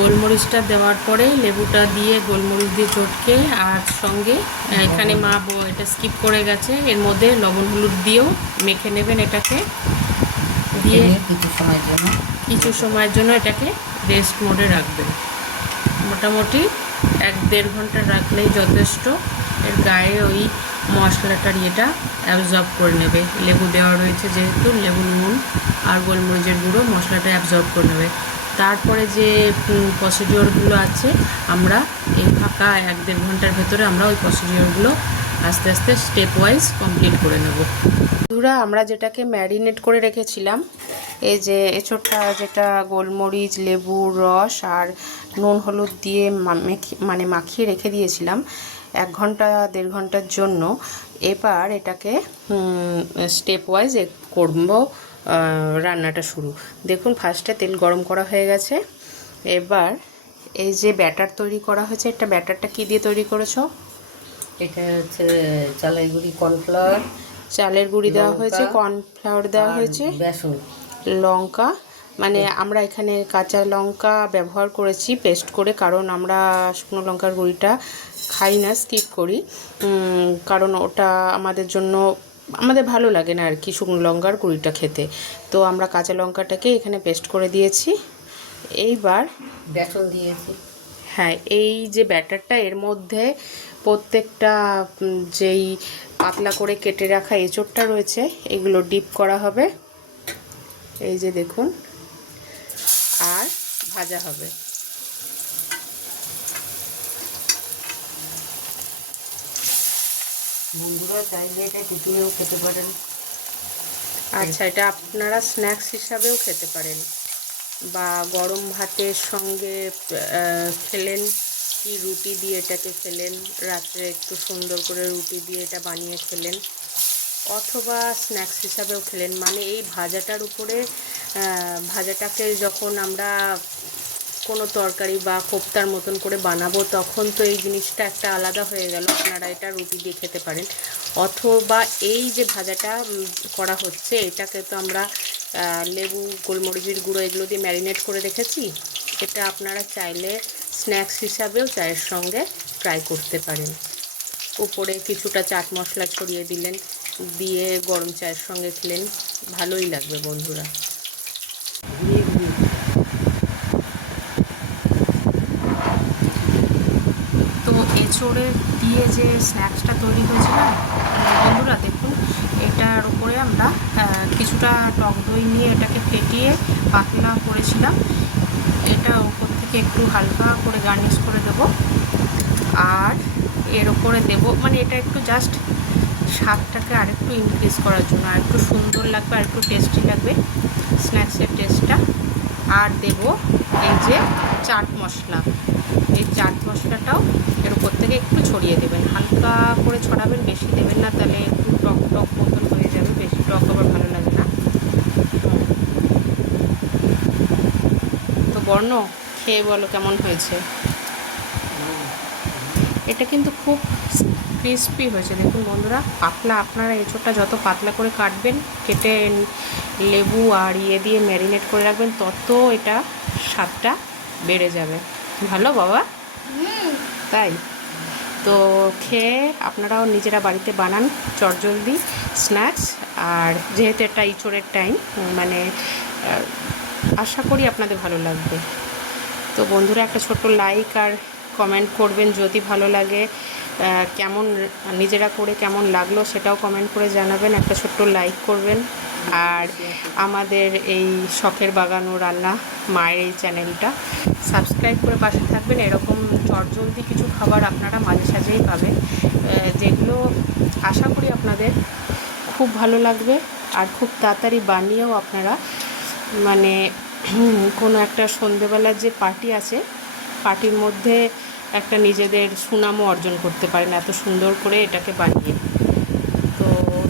গোলমরিচটা দেওয়ার পরে লেবুটা দিয়ে গোলমরিচ দিয়ে চটকে আর সঙ্গে এখানে মা এটা স্কিপ করে গেছে, এর মধ্যে লবণ হলুদ দিয়েও মেখে নেবেন। এটাকে দিয়ে কিছু সময়ের জন্য এটাকে রেস্ট মোডে রাখবেন। মোটামুটি 1-1.5 ঘন্টা রাখলেই যথেষ্ট। এর গায়ে ওই মশলাটার ইয়েটা অ্যাবজর্ব করে নেবে। লেবু দেওয়া রয়েছে যেহেতু, লেবু, নুন আর গোলমরিচের গুঁড়ো মশলাটা অ্যাবজর্ব করে নেবে। তারপরে যে প্রসিডিওরগুলো আছে আমরা এই ফাঁকা 1-1.5 ঘন্টার ভেতরে আমরা ওই প্রসিডিওরগুলো আস্তে আস্তে স্টেপ ওয়াইজ কমপ্লিট করে নেব। বন্ধুরা, আমরা যেটাকে ম্যারিনেট করে রেখেছিলাম, এই যে এঁচোড়টা যেটা গোলমরিচ, লেবুর রস আর নুন হলুদ দিয়ে মাখিয়ে রেখে দিয়েছিলাম 1-1.5 ঘন্টার জন্য, এবার এটাকে স্টেপ ওয়াইজ করব রান্নাটা শুরু। দেখুন, ফার্স্টে তেল গরম করা হয়ে গেছে। এবার এই যে ব্যাটার তৈরি করা হয়েছে, এটা ব্যাটারটা কি দিয়ে তৈরি করেছো? এটা হচ্ছে চালের গুঁড়ি, কর্নফ্লাওয়ার, চালের গুঁড়ি দেওয়া হয়েছে, কর্নফ্লাওয়ার দেওয়া হয়েছে, বেসন, লঙ্কা, মানে আমরা এখানে কাঁচা লঙ্কা ব্যবহার করেছি পেস্ট করে, কারণ আমরা শুকনো লঙ্কার গুঁড়িটা খাই না, স্কিপ করি, কারণ ওটা আমাদের ভালো লাগে না আর কি শুকনো লঙ্কার গুঁড়িটা খেতে। তো আমরা কাঁচা লঙ্কাটাকে এখানে পেস্ট করে দিয়েছি। এইবার বেসন দিয়েছি। হ্যাঁ, এই যে ব্যাটারটা, এর মধ্যে প্রত্যেকটা যেই পাতলা করে কেটে রাখা এঁচোড়টা রয়েছে এগুলো ডিপ করা হবে, এই যে দেখুন, আর ভাজা হবে। বন্ধুরা চাইলে এটা টিফিনেও খেতে পারেন। আচ্ছা, এটা আপনারা স্ন্যাক্স হিসাবেও খেতে পারেন, বা গরম ভাতের সঙ্গে খেলেন, কি রুটি দিয়ে এটাকে খেলেন, রাত্রে একটু সুন্দর করে রুটি দিয়ে এটা বানিয়ে খেলেন, অথবা স্ন্যাক্স হিসাবেও খেলেন। মানে এই ভাজাটার উপরে ভাজাটাকে যখন আমরা কোনো তরকারি বা কোপ্তার মতন করে বানাবো, তখন তো এই জিনিসটা একটা আলাদা হয়ে গেল। আপনারা এটা রুটি দিয়ে খেতে পারেন, অথবা এই যে ভাজাটা করা হচ্ছে এটাকে তো আমরা লেবু, গোলমরিচের গুঁড়ো এগুলো দিয়ে ম্যারিনেট করে রেখেছি। এটা আপনারা চাইলে স্ন্যাক্স হিসাবেও চায়ের সঙ্গে ট্রাই করতে পারেন। উপরে কিছুটা চাট মশলা ছড়িয়ে দিলেন, দিয়ে গরম চায়ের সঙ্গে খেলেন, ভালোই লাগবে বন্ধুরা। তো এঁচোড়ের দিয়ে যে স্ন্যাক্সটা তৈরি হয়েছিল বন্ধুরা, দেখুন, এটার উপরে আমরা কিছুটা টক দই নিয়ে এটাকে ফেটিয়ে পাতলা করেছিলাম। এটা উপর থেকে একটু হালকা করে গার্নিশ করে দেব, আর এর উপরে দেব, মানে এটা একটু জাস্ট স্বাদটাকে আরেকটু ইনক্রিজ করার জন্য, আর একটু সুন্দর লাগবে, আর একটু টেস্টি লাগবে স্ন্যাক্সের টেস্টটা। আর দেব এই যে চাট মশলা, এই চাট মশলাটাও এর উপর থেকে একটু ছড়িয়ে দেবেন, হালকা করে ছড়াবেন, বেশি দেবেন না, তাহলে একটু টক টক মতন হয়ে যাবে, বেশি টক আবার ভালো লাগে না। তো বর্ণ, খেয়ে বলো কেমন হয়েছে। এটা কিন্তু খুব ক্রিস্পি হয়েছে, দেখুন বন্ধুরা, পাতলা। আপনারা এঁচোড়টা যত পাতলা করে কাটবেন, কেটে লেবু আর দিয়ে ম্যারিনেট করে রাখবেন, তত এটা স্বাদটা বেড়ে যাবে। ভালো বাবা, তাই তো খেয়ে আপনারাও নিজেরা বাড়িতে বানান চটজলদি স্ন্যাক্স। আর যেহেতু এটা এঁচোড়ের টাইম, মানে আশা করি আপনাদের ভালো লাগবে। তো বন্ধুরা, একটা ছোট্ট লাইক আর কমেন্ট করবেন যদি ভালো লাগে, কেমন নিজেরা করে কেমন লাগলো সেটাও কমেন্ট করে জানাবেন, একটা ছোট্ট লাইক করবেন। আর আমাদের এই শখের বাগান ও রান্না মায়ের এই চ্যানেলটা সাবস্ক্রাইব করে পাশে থাকবেন। এরকম চটজলদি কিছু খাবার আপনারা মাঝে সাঝেই পাবেন, যেগুলো আশা করি আপনাদের খুব ভালো লাগবে, আর খুব তাড়াতাড়ি বানিয়েও আপনারা, মানে কোনো একটা সন্ধেবেলার যে পার্টি আছে, পার্টির মধ্যে একটা নিজেদের সুনামও অর্জন করতে পারেন এত সুন্দর করে এটাকে বানিয়ে। তো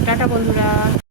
টাটা বন্ধুরা।